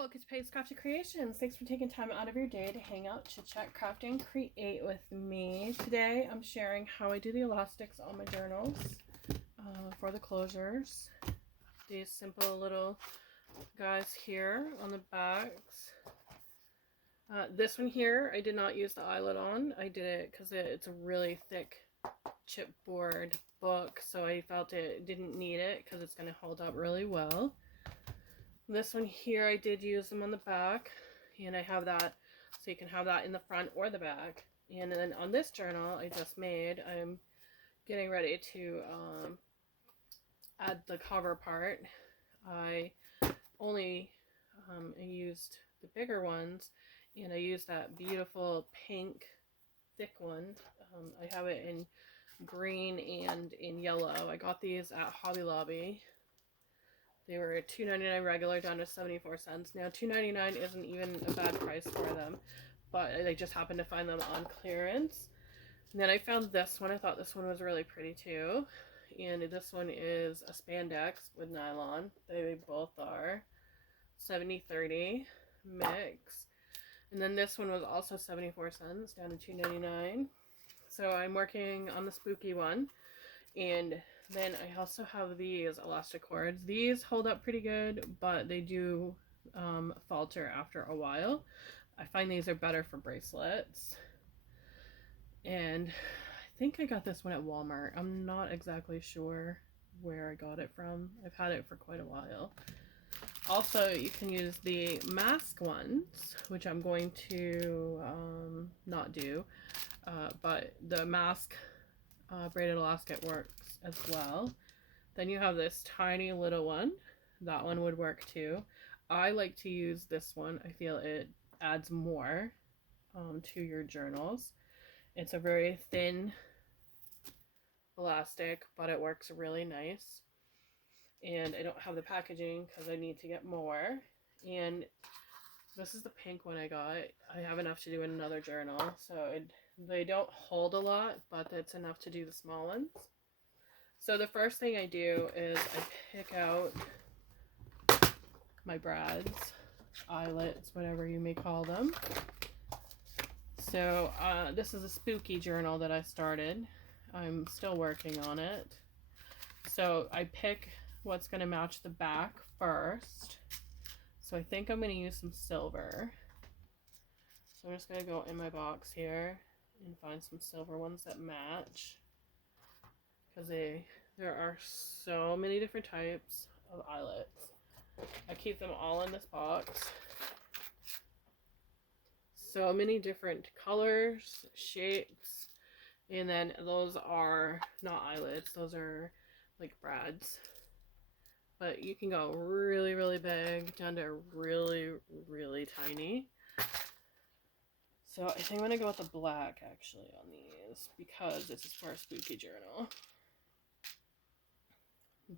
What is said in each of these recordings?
welcome to Peg's Crafty Creations. Thanks for taking time out of your day to hang out, chit chat, craft, and create with me. Today I'm sharing how I do the elastics on my journals for the closures. These simple little guys here on the backs. This one here I did not use the eyelet on. I did it because it's a really thick chipboard book, so I felt it didn't need it because it's going to hold up really well. This one here, I did use them on the back, and I have that, so you can have that in the front or the back. And then on this journal I just made, I'm getting ready to add the cover part. I only I used the bigger ones, and I used that beautiful pink thick one. I have it in green and in yellow. I got these at Hobby Lobby. They were $2.99 regular down to 74 cents. Now $2.99 isn't even a bad price for them, but I just happened to find them on clearance. And then I found this one. I thought this one was really pretty too. And this one is a spandex with nylon. They both are 70/30 mix. And then this one was also 74 cents down to $2.99. So I'm working on the spooky one. And then I also have these elastic cords. These hold up pretty good, but they do falter after a while. I find these are better for bracelets. And I think I got this one at Walmart. I'm not exactly sure where I got it from. I've had it for quite a while. Also, you can use the mask ones, which I'm going to not do. But the mask braided elastic works as well. Then you have this tiny little one. That one would work too. I like to use this one. I feel it adds more to your journals. It's a very thin elastic, but it works really nice. And I don't have the packaging because I need to get more. And this is the pink one I got. I have enough to do in another journal, so they don't hold a lot, but it's enough to do the small ones. So the first thing I do is I pick out my brads, eyelets, whatever you may call them. So this is a spooky journal that I started. I'm still working on it. So I pick what's going to match the back first. So I think I'm going to use some silver. So I'm just going to go in my box here and find some silver ones that match. Because there are so many different types of eyelets. I keep them all in this box. So many different colors, shapes, and then those are not eyelets, those are like brads. But you can go really, really big down to really, really tiny. So I think I'm going to go with the black actually on these because this is for a spooky journal.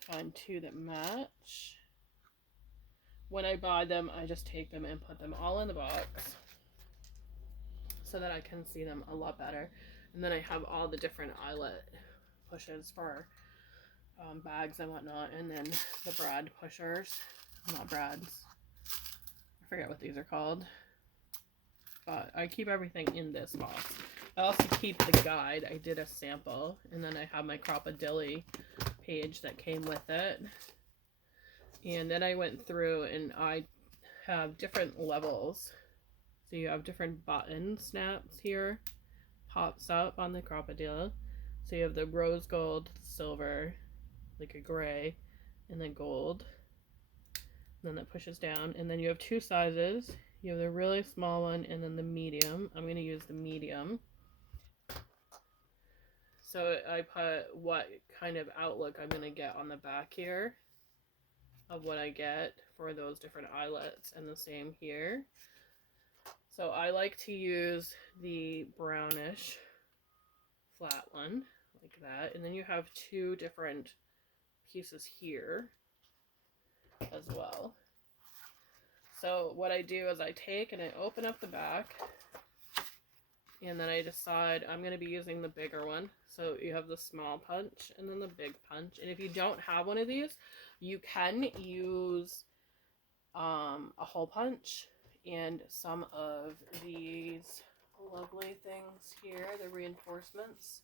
Find two that match. When I buy them, I just take them and put them all in the box so that I can see them a lot better. And then I have all the different eyelet pushes for bags and whatnot, and then the brad pushers, not brads. I forget what these are called. But I keep everything in this box. I also keep the guide. I did a sample, and then I have my Cropadilly page that came with it. And then I went through and I have different levels. So you have different button snaps here. Pops up on the Cropadilly. So you have the rose gold, silver, like a gray, and then gold. And then that pushes down. And then you have two sizes. You have the really small one and then the medium. I'm going to use the medium. So I put what kind of outlook I'm going to get on the back here of what I get for those different eyelets, and the same here. So I like to use the brownish flat one like that, and then you have two different pieces here as well. So what I do is I take and I open up the back, and then I decide I'm going to be using the bigger one. So you have the small punch and then the big punch. And if you don't have one of these, you can use a a hole punch and some of these lovely things here, the reinforcements.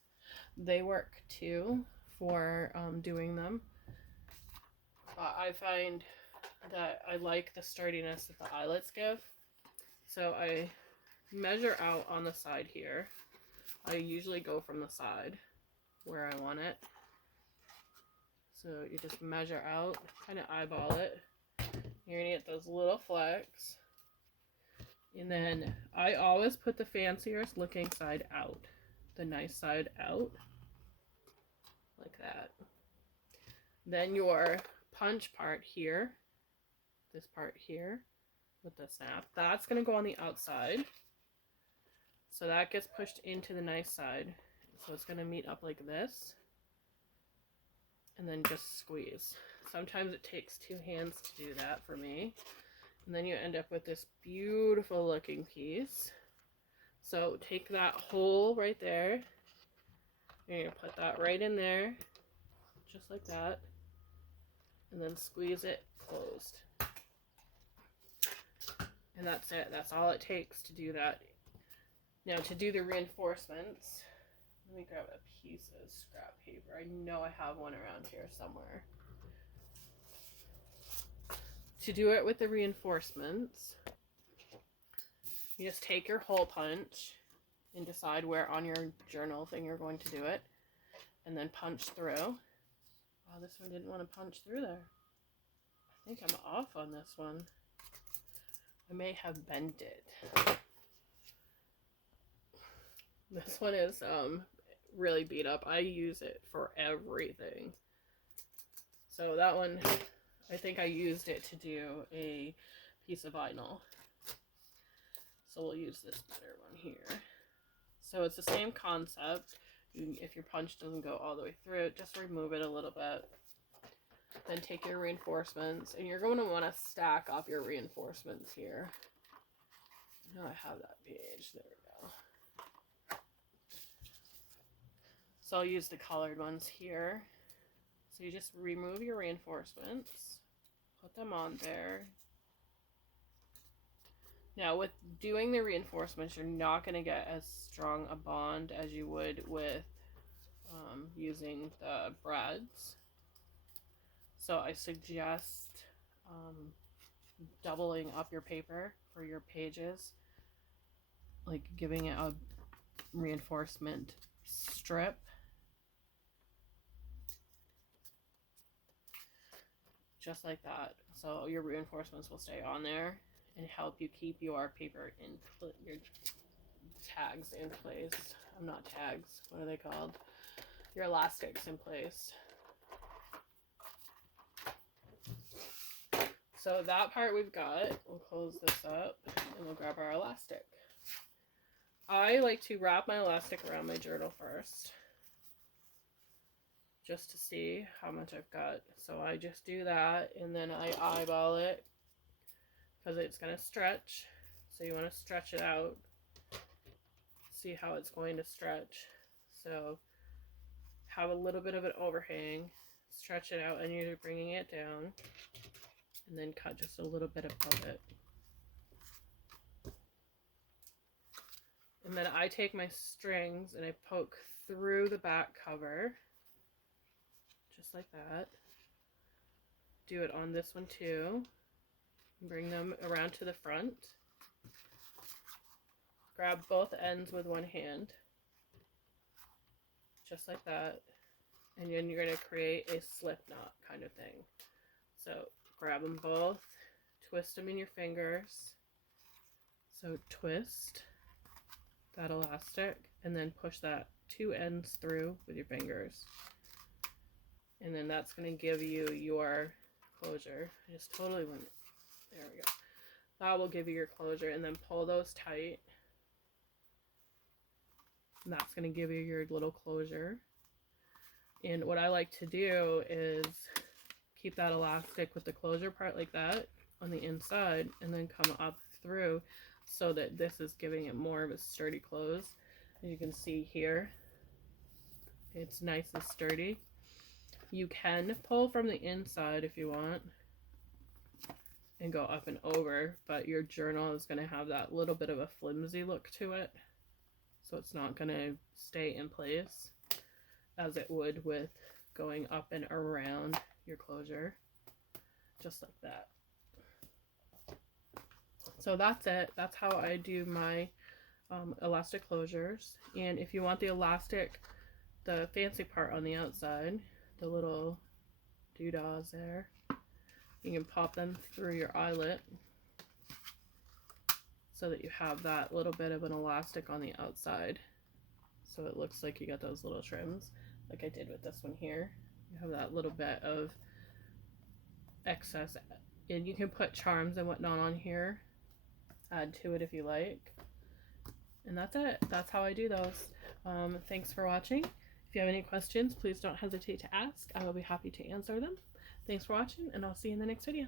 They work too for doing them. I find that I like the sturdiness that the eyelets give. So I measure out on the side here. I usually go from the side where I want it. So you just measure out, kind of eyeball it. You're gonna get those little flecks. And then I always put the fanciest looking side out. The nice side out. Like that. Then your punch part here. This part here with the snap. That's gonna go on the outside. So that gets pushed into the nice side. So it's gonna meet up like this. And then just squeeze. Sometimes it takes 2 hands to do that for me. And then you end up with this beautiful looking piece. So take that hole right there. You're going to put that right in there. Just like that. And then squeeze it closed. And that's it. That's all it takes to do that. Now to do the reinforcements, let me grab a piece of scrap paper. I know I have one around here somewhere. To do it with the reinforcements, you just take your hole punch and decide where on your journal thing you're going to do it, and then punch through. Oh, this one didn't want to punch through there. I think I'm off on this one. I may have bent it. This one is really beat up. I use it for everything. So that one, I think I used it to do a piece of vinyl. So we'll use this better one here. So it's the same concept. If your punch doesn't go all the way through it, just remove it a little bit. Then take your reinforcements, and you're going to want to stack up your reinforcements here. Now I have that page. There we go. So I'll use the colored ones here. So you just remove your reinforcements, put them on there. Now with doing the reinforcements, you're not going to get as strong a bond as you would with using the brads. So I suggest doubling up your paper for your pages, like giving it a reinforcement strip. Just like that. So your reinforcements will stay on there and help you keep your paper in, your tags in place. Not tags, what are they called? Your elastics in place. So that part we've got. We'll close this up and we'll grab our elastic. I like to wrap my elastic around my journal first, just to see how much I've got. So I just do that, and then I eyeball it because it's going to stretch. So you want to stretch it out. See how it's going to stretch. So have a little bit of an overhang, stretch it out, and you're bringing it down, and then cut just a little bit above it. And then I take my strings and I poke through the back cover, just like that. Do it on this one too. Bring them around to the front. Grab both ends with one hand, just like that. And then you're going to create a slip knot kind of thing. So grab them both, twist them in your fingers. So twist that elastic and then push that 2 ends through with your fingers. And then that's going to give you your closure. I just totally went, there we go. That will give you your closure, and then pull those tight. And that's going to give you your little closure. And what I like to do is keep that elastic with the closure part like that on the inside, and then come up through so that this is giving it more of a sturdy close. As you can see here, it's nice and sturdy. You can pull from the inside if you want. and go up and over, but your journal is going to have that little bit of a flimsy look to it. So it's not going to stay in place as it would with going up and around your closure, just like that. So that's it. That's how I do my elastic closures. And if you want the elastic, the fancy part on the outside, the little doodahs there, you can pop them through your eyelet so that you have that little bit of an elastic on the outside. So it looks like you got those little trims, like I did with this one here. You have that little bit of excess, and you can put charms and whatnot on here, add to it if you like. And that's it. That's how I do those. Thanks for watching. If you have any questions, please don't hesitate to ask. I will be happy to answer them. Thanks for watching, and I'll see you in the next video.